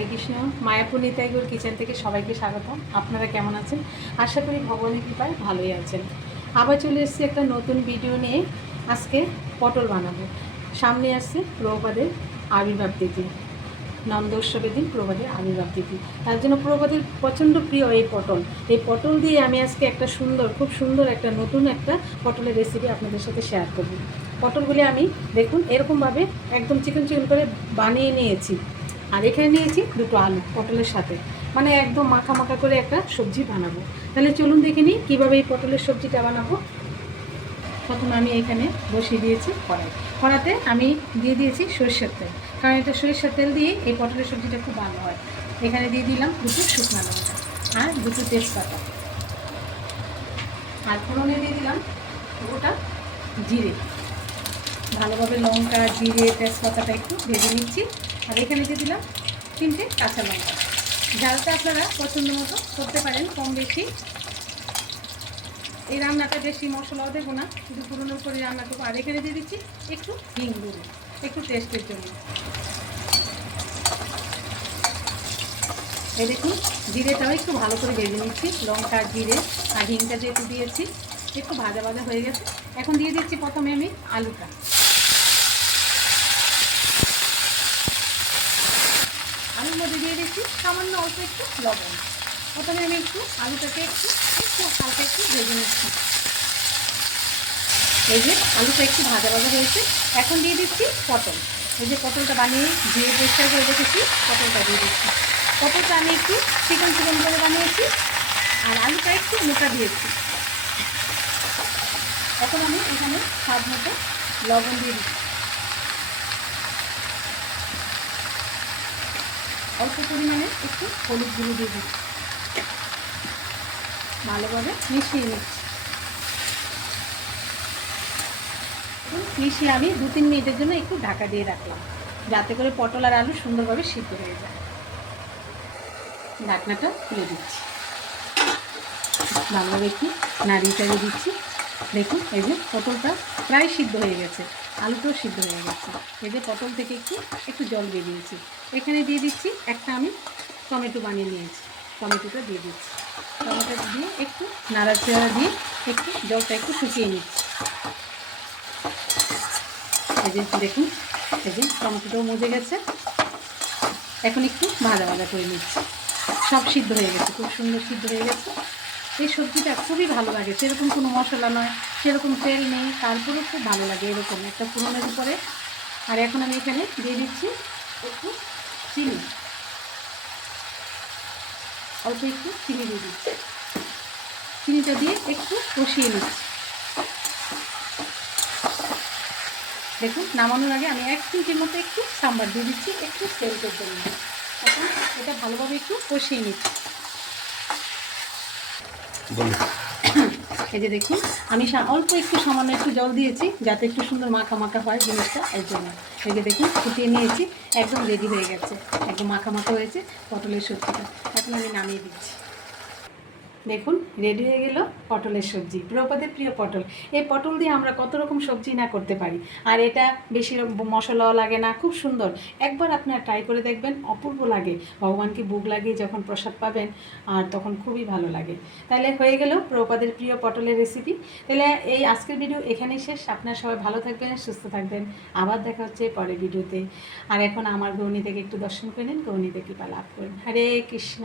হরে Krishna Mayapur Nitaigaur kitchen থেকে সবাইকে স্বাগতম। আপনারা কেমন আছেন? আশা করি ভগবানের কৃপায় ভালোই আছেন। আবার চলে এসেছি একটা নতুন ভিডিও নিয়ে। আজকে পটল বানাবো। সামনে আসছে প্রভুপাদের আবির্ভাব তিথি নন্দ উৎসবের দিন প্রভাদের আবির্ভাব তিথি। তার জন্য প্রভাদের প্রচণ্ড প্রিয় এই পটল। এই পটল দিয়ে আমি আজকে একটা সুন্দর, খুব সুন্দর একটা নতুন একটা পটলের রেসিপি আপনাদের সাথে শেয়ার করব। পটলগুলি আমি দেখুন, এরকমভাবে একদম চিকন চিকন করে বানিয়ে নিয়েছি। আর এখানে নিয়েছি দুটো আলু, পটলের সাথে। মানে একদম মাখা মাখা করে একটা সবজি বানাবো। তাহলে চলুন দেখে নিই কীভাবে এই পটলের সবজিটা বানাবো। প্রথমে আমি এখানে বসিয়ে দিয়েছি কড়াই। কড়াতে আমি দিয়ে দিয়েছি সরষের তেল। কারণ এটা সরিষার তেল দিয়ে এই পটলের সবজিটা খুব ভালো হয়। এখানে দিয়ে দিলাম দুটো শুকনো লঙ্কা আর দুটো তেজপাতা। আর ফোড়নে দিয়ে দিলাম গোটা জিরে। ভালোভাবে লঙ্কা, জিরে, তেজপাতাটা একটু ভেজে নিচ্ছি। আর এখানে দিয়ে দিলাম তিনটে কাঁচা লঙ্কা। ঝালটা আপনারা পছন্দ মতো করতে পারেন কম বেশি। এই রান্নাটা বেশি মশলাও দেবো না, শুধু পুরোনো করে রান্না করব। আর এখানে দিয়ে দিচ্ছি একটু হিং দেবো একটু টেস্টের জন্য। এই দেখুন, জিরেটাও একটু ভালো করে ভেজে নিচ্ছি। লঙ্কা, জিরে আর হিংটা যেহেতু দিয়েছি, একটু ভাজা ভাজা হয়ে গেছে। এখন দিয়ে দিচ্ছি প্রথমে আমি আলুটা। আলুর মধ্যে দিয়ে দিচ্ছি সামান্য অল্প একটু লবণ। প্রথমে আমি একটু আলুটাকে একটু একটু হালকা একটু ভেজে নিচ্ছি। এই যে আলুটা একটু ভাজা ভাজা হয়েছে, এখন দিয়ে দিচ্ছি পটল। এই যে পটলটা বানিয়ে ধুয়ে পরিষ্কার করে রেখেছি, পটলটা দিয়ে দিচ্ছি। পটলটা আমি একটু চিকন চিকন করে বানিয়েছি, আর আলুটা একটু মোটা দিয়েছি। এখন আমি এখানে স্বাদ মতো লবণ দিয়ে দিচ্ছি। অল্প পরিমাণে একটু হলুদ গুঁড়ো দিয়ে দিচ্ছি। ভালোভাবে মিশিয়ে নিচ্ছি। মিশিয়ে আমি দু তিন মিনিটের জন্য একটু ঢাকা দিয়ে রাখলাম, যাতে করে পটল আর আলু সুন্দরভাবে সিদ্ধ হয়ে যায়। ঢাকনাটা খুলে দিচ্ছি। ভালোভাবে একটু নাড়িয়ে চাড়িয়ে দিচ্ছি। দেখুন, এই যে পটলটা প্রায় সিদ্ধ হয়ে গেছে। আলুটাও সিদ্ধ হয়ে গেছে। এই যে পটল থেকে একটু একটু জল বেরিয়েছি এখানে দিয়ে দিচ্ছি একটা আমি টমেটো বানিয়ে নিয়েছি। টমেটোটা দিয়ে দিচ্ছি। টমেটো দিয়ে একটু নাড়াচাড়া দিয়ে একটু জলটা একটু শুকিয়ে নিচ্ছি। এই যে দেখুন, এই যে টমেটোটাও মজে গেছে। এখন একটু ভাজা ভাজা করে নিচ্ছি। সব সিদ্ধ হয়ে গেছে, খুব সুন্দর সিদ্ধ হয়ে গেছে। এই সবজিটা খুবই ভালো লাগে। সেরকম কোনো মশলা নয়, সেরকম তেল নেই, তারপরেও খুব ভালো লাগে এরকম একটা পুরোনের উপরে। আর এখন আমি এখানে দিয়ে দিচ্ছি একটু চিনি। অল্প একটু চিনি দিয়ে দিচ্ছি। চিনিটা দিয়ে একটু কষিয়ে নিচ্ছি। দেখুন, নামানোর আগে আমি এক চিমটির মতো একটু সাম্বার দিয়ে দিচ্ছি, একটু সেন্টের জন্য। এখন এটা ভালোভাবে একটু কষিয়ে নিচ্ছি। এই যে দেখুন, আমি অল্প একটু সামান্য একটু জল দিয়েছি যাতে একটু সুন্দর মাখা মাখা হয় জিনিসটা এই জন্য। এই যে দেখুন, ফুটিয়ে নিয়েছি, একদম রেডি হয়ে গেছে, একদম মাখা মাখা হয়েছে পটলের সবজিটা। এখন আমি নামিয়ে দিচ্ছি। দেখুন রেডি হয়ে গেল পটলের সবজি, দ্রৌপদীর প্রিয় পটল। এই পটল দিয়ে আমরা কত রকম সবজি না করতে পারি। আর এটা বেশি মশলাও লাগে না, খুব সুন্দর। একবার আপনারা ট্রাই করে দেখবেন, অপূর্ব লাগে। ভগবানকে বুক লাগিয়ে যখন প্রসাদ পাবেন, আর তখন খুবই ভালো লাগে। তাহলে হয়ে গেল প্রপাদের প্রিয় পটলের রেসিপি তাহলে এই আজকের ভিডিও এখানেই শেষ। আপনারা সবাই ভালো থাকবেন, সুস্থ থাকবেন। আবার দেখা হচ্ছে পরের ভিডিওতে আর এখন আমার গৌনী থেকে একটু দর্শন করে নিন গৌনী থেকে লাভ করুন। হরে কৃষ্ণ।